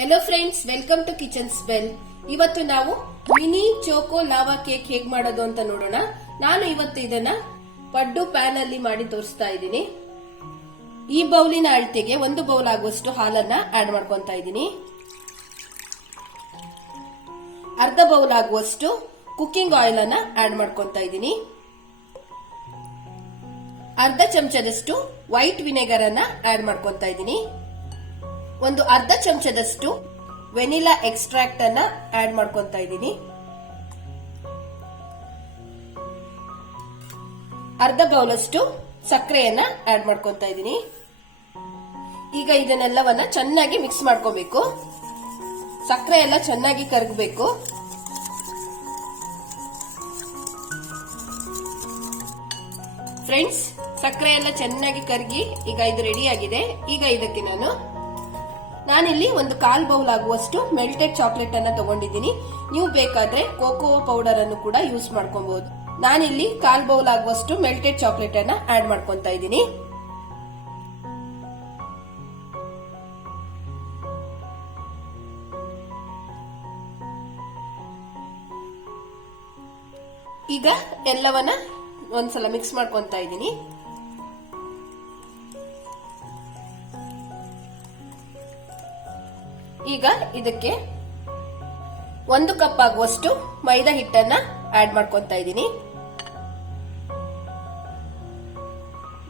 Hello friends, welcome to kitchen spell. ಇವತ್ತು ನಾವು mini ಚೋಕೋ lava cake ಹೇಗ್ ಮಾಡೋದು ಅಂತ ನೋಡೋಣ. ನಾನು ಇವತ್ತು ಇದನ್ನ ಪಡ್ಡು ಪ್ಯಾನ್ ಅಲ್ಲಿ ಮಾಡಿ ತೋರಿಸ್ತಾ ಇದ್ದೀನಿ. ಈ ಬೌಲಿನ ಅಳತೆಗೆ 1 ಬೌಲ್ ಆಗುವಷ್ಟು ಹಾಲನ್ನ ಆಡ್ ಮಾಡ್ಕೊಂತಾ ಇದ್ದೀನಿ. ಅರ್ಧ ಬೌಲ್ ಆಗುವಷ್ಟು ಕುಕಿಂಗ್ ಆಯಿಲ್ ಅನ್ನ ಆಡ್ ಮಾಡ್ಕೊಂತಾ ಇದ್ದೀನಿ. ಅರ್ಧ ಚಮಚದಷ್ಟು ವೈಟ್ ವಿನೆಗರ್ ಅನ್ನ ಆಡ್ ಮಾಡ್ಕೊಂತಾ ಇದ್ದೀನಿ. ಒಂದು ಅರ್ಧ ಚಮಚದಷ್ಟು ವೆನಿಲಾ ಎಕ್ಸ್ಟ್ರಾಕ್ಟ್ ಅನ್ನ ಆಡ್ ಮಾಡ್ಕೊಂತಾ ಇದ್ದೀನಿ. ಅರ್ಧ ಬೌಲಷ್ಟು ಸಕ್ಕರೆಯನ್ನ ಆಡ್ ಮಾಡ್ಕೊಂತಾ ಇದ್ದೀನಿ. ಈಗ ಇದನ್ನೆಲ್ಲವನ್ನ ಚೆನ್ನಾಗಿ ಮಿಕ್ಸ್ ಮಾಡ್ಕೋಬೇಕು. ಸಕ್ಕರೆ ಎಲ್ಲ ಚೆನ್ನಾಗಿ ಕರಗಬೇಕು. ಫ್ರೆಂಡ್ಸ್, ಸಕ್ಕರೆ ಎಲ್ಲ ಚೆನ್ನಾಗಿ ಕರಗಿ ಈಗ ಇದು ರೆಡಿ ಆಗಿದೆ. ಈಗ ಇದಕ್ಕೆ ನಾನಿಲ್ಲಿ ಒಂದು 1/4 ಬೌಲ್ ಆಗುವಷ್ಟು ಮೆಲ್ಟೆಡ್ ಚಾಕ್ಲೇಟ್ ಅನ್ನ ತಗೊಂಡಿದ್ದೀನಿ. ನೀವು ಬೇಕಾದ್ರೆ ಕೋಕೋ ಪೌಡರ್ ಅನ್ನು ಕೂಡ ಯೂಸ್ ಮಾಡ್ಕೊಬಹುದು. ನಾನಿಲ್ಲಿ 1/4 ಬೌಲ್ ಆಗುವಷ್ಟು ಮೆಲ್ಟೆಡ್ ಚಾಕ್ಲೇಟ್ ಅನ್ನ ಆಡ್ ಮಾಡ್ಕೊಂತಾ ಇದ್ದೀನಿ. ಈಗ ಎಲ್ಲವನ್ನ ಒಂದ್ಸಲ ಮಿಕ್ಸ್ ಮಾಡ್ಕೊಂತಾ ಇದ್ದೀನಿ. ಈಗ ಇದಕ್ಕೆ 1 ಕಪ್ ಆಗುವಷ್ಟು ಮೈದಾ ಹಿಟ್ಟನ್ನ ಆಡ್ ಮಾಡ್ಕೊಂತಾ ಇದ್ದೀನಿ.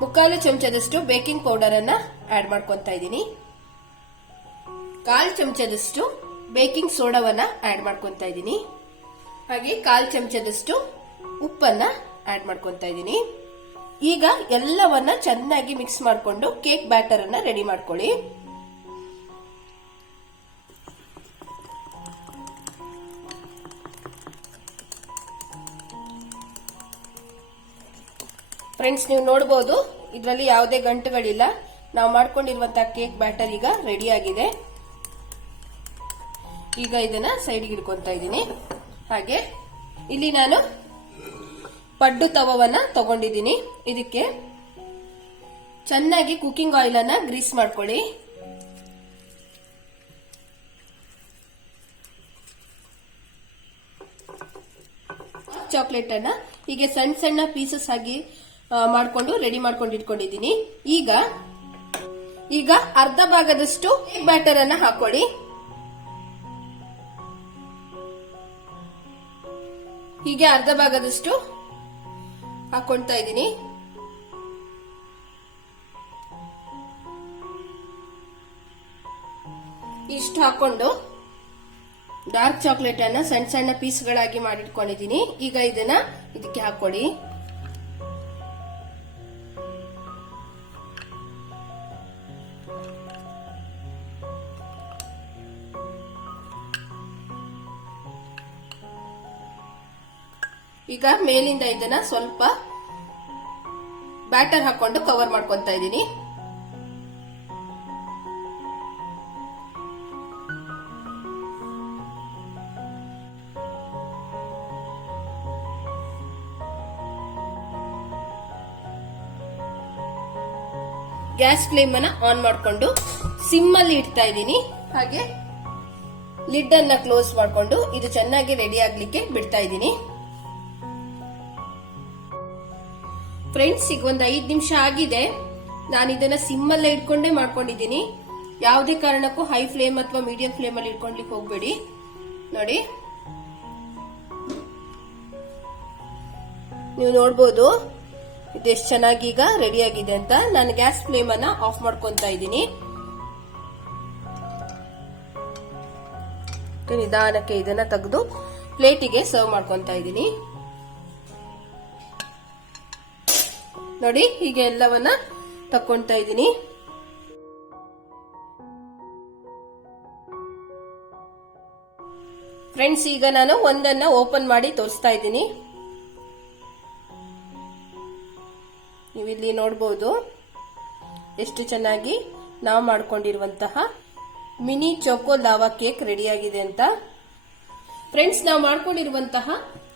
3/4 ಚಮಚದಷ್ಟು ಬೇಕಿಂಗ್ ಪೌಡರ್ ಅನ್ನ ಆಡ್ ಮಾಡ್ಕೊಂತಾ ಇದ್ದೀನಿ. 1/4 ಚಮಚದಷ್ಟು ಬೇಕಿಂಗ್ ಸೋಡಾವನ್ನ ಆಡ್ ಮಾಡ್ಕೊಂತಾ ಇದ್ದೀನಿ. ಹಾಗೆ 1/4 ಚಮಚದಷ್ಟು ಉಪ್ಪನ್ನ ಆಡ್ ಮಾಡ್ಕೊಂತಾ ಇದ್ದೀನಿ. ಈಗ ಎಲ್ಲವನ್ನ ಚೆನ್ನಾಗಿ ಮಿಕ್ಸ್ ಮಾಡಿಕೊಂಡು ಕೇಕ್ ಬ್ಯಾಟರ್ ಅನ್ನ ರೆಡಿ ಮಾಡ್ಕೊಳ್ಳಿ. ಫ್ರೆಂಡ್ಸ್, ನೀವು ನೋಡಬಹುದು ಇದರಲ್ಲಿ ಯಾವುದೇ ಗಂಟುಗಳಿಲ್ಲ. ನಾವು ಮಾಡ್ಕೊಂಡಿರುವಂತಹ ಕೇಕ್ ಬ್ಯಾಟರ್ ಈಗ ರೆಡಿ ಆಗಿದೆ. ಈಗ ಇದನ್ನ ಸೈಡ್ಗೆ ಇಡ್ಕೊಂತಾ ಇದ್ದೀನಿ. ಹಾಗೆ ಇಲ್ಲಿ ನಾನು ಪಡ್ಡು ತವವನ್ನ ತಗೊಂಡಿದ್ದೀನಿ. ಇದಕ್ಕೆ ಚೆನ್ನಾಗಿ ಕುಕಿಂಗ್ ಆಯಿಲ್ ಅನ್ನ ಗ್ರೀಸ್ ಮಾಡ್ಕೊಳ್ಳಿ. ಚಾಕ್ಲೇಟ್ ಅನ್ನ ಹೀಗೆ ಸಣ್ಣ ಸಣ್ಣ ಪೀಸಸ್ ಆಗಿ ಮಾಡ್ಕೊಂಡು ರೆಡಿ ಮಾಡ್ಕೊಂಡು ಇಟ್ಕೊಂಡಿದ್ದೀನಿ. ಈಗ ಅರ್ಧ ಭಾಗದಷ್ಟು ಬ್ಯಾಟರ್ ಅನ್ನ ಹಾಕೊಳ್ಳಿ. ಹೀಗೆ ಅರ್ಧ ಭಾಗದಷ್ಟು ಹಾಕೊಳ್ತಾ ಇದ್ದೀನಿ. ಇಷ್ಟು ಹಾಕೊಂಡು ಡಾರ್ಕ್ ಚಾಕ್ಲೇಟ್ ಅನ್ನ ಸಣ್ಣ ಸಣ್ಣ ಪೀಸ್ಗಳಾಗಿ ಮಾಡಿಟ್ಕೊಂಡಿದ್ದೀನಿ. ಈಗ ಇದನ್ನ ಇದಕ್ಕೆ ಹಾಕೊಳ್ಳಿ. ಈಗ ಮೇಲಿಂದ ಇದನ್ನ ಸ್ವಲ್ಪ ಬ್ಯಾಟರ್ ಹಾಕೊಂಡು ಕವರ್ ಮಾಡ್ಕೊಂತಾ ಇದ್ದೀನಿ. ಗ್ಯಾಸ್ ಫ್ಲೇಮ್ ಅನ್ನ ಆನ್ ಮಾಡ್ಕೊಂಡು ಸಿಮ್ ಅಲ್ಲಿ ಇಡ್ತಾ ಇದ್ದೀನಿ. ಹಾಗೆ ಲಿಡ್ ಅನ್ನ ಕ್ಲೋಸ್ ಮಾಡ್ಕೊಂಡು ಇದು ಚೆನ್ನಾಗಿ ರೆಡಿ ಆಗ್ಲಿಕ್ಕೆ ಬಿಡ್ತಾ ಇದ್ದೀನಿ. ಫ್ರೆಂಡ್ಸ್, ಈಗ ಒಂದು 5 ನಿಮಿಷ ಆಗಿದೆ. ನಾನು ಇದನ್ನ ಸಿಮ್ ಅಲ್ಲೇ ಇಟ್ಕೊಂಡೇ ಮಾಡ್ಕೊಂಡಿದ್ದೀನಿ. ಯಾವುದೇ ಕಾರಣಕ್ಕೂ ಹೈ ಫ್ಲೇಮ್ ಅಥವಾ ಮೀಡಿಯಂ ಫ್ಲೇಮ್ ಅಲ್ಲಿ ಇಟ್ಕೊಂಡ್ಲಿಕ್ಕೆ ಹೋಗ್ಬೇಡಿ. ನೋಡಿ, ನೀವು ನೋಡಬಹುದು ಇದೆಷ್ಟು ಚೆನ್ನಾಗಿ ಈಗ ರೆಡಿ ಆಗಿದೆ ಅಂತ. ನಾನು ಗ್ಯಾಸ್ ಫ್ಲೇಮ್ ಅನ್ನ ಆಫ್ ಮಾಡ್ಕೊಂತಾ ಇದ್ದೀನಿ. ನಿಧಾನಕ್ಕೆ ಇದನ್ನ ತೆಗೆದು ಪ್ಲೇಟಿಗೆ ಸರ್ವ್ ಮಾಡ್ಕೊಂತಾ ಇದ್ದೀನಿ. ನೋಡಿ, ಹೀಗೆ ಎಲ್ಲವನ್ನ ತಕ್ಕೊಂತಾ ಇದ್ದೀನಿ. ಫ್ರೆಂಡ್ಸ್, ಈಗ ನಾನು ಒಂದನ್ನ ಓಪನ್ ಮಾಡಿ ತೋರಿಸ್ತಾ ಇದ್ದೀನಿ. ನೀವಿಲ್ಲಿ ನೋಡಬಹುದು ಎಷ್ಟು ಚೆನ್ನಾಗಿ ನಾವು ಮಾಡ್ಕೊಂಡಿರುವಂತಹ ಮಿನಿ ಚೋಕೋ ಲಾವಾ ಕೇಕ್ ರೆಡಿಯಾಗಿದೆ ಅಂತ. ಫ್ರೆಂಡ್ಸ್, ನಾವು ಮಾಡ್ಕೊಂಡಿರುವಂತಹ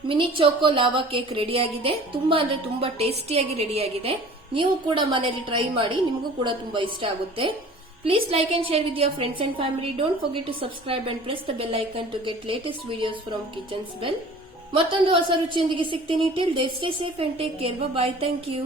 ಮಿನಿ ಚೋಕೋ ಲಾವಾ ಕೇಕ್ ರೆಡಿಯಾಗಿದೆ. ತುಂಬಾ ಅಂದ್ರೆ ತುಂಬಾ ಟೇಸ್ಟಿಯಾಗಿ ರೆಡಿಯಾಗಿದೆ. ನೀವು ಕೂಡ ಮನೆಯಲ್ಲಿ ಟ್ರೈ ಮಾಡಿ, ನಿಮಗೂ ಕೂಡ ತುಂಬಾ ಇಷ್ಟ ಆಗುತ್ತೆ. Please like and share with your friends and family. Don't forget to subscribe and press the bell icon to get latest videos from Kitchen's Bell. ಮತ್ತೊಂದು ಹೊಸ ರುಚಿಯೊಂದಿಗೆ ಸಿಗ್ತೀನಿ. Till then stay safe and take care. Bye. Thank you.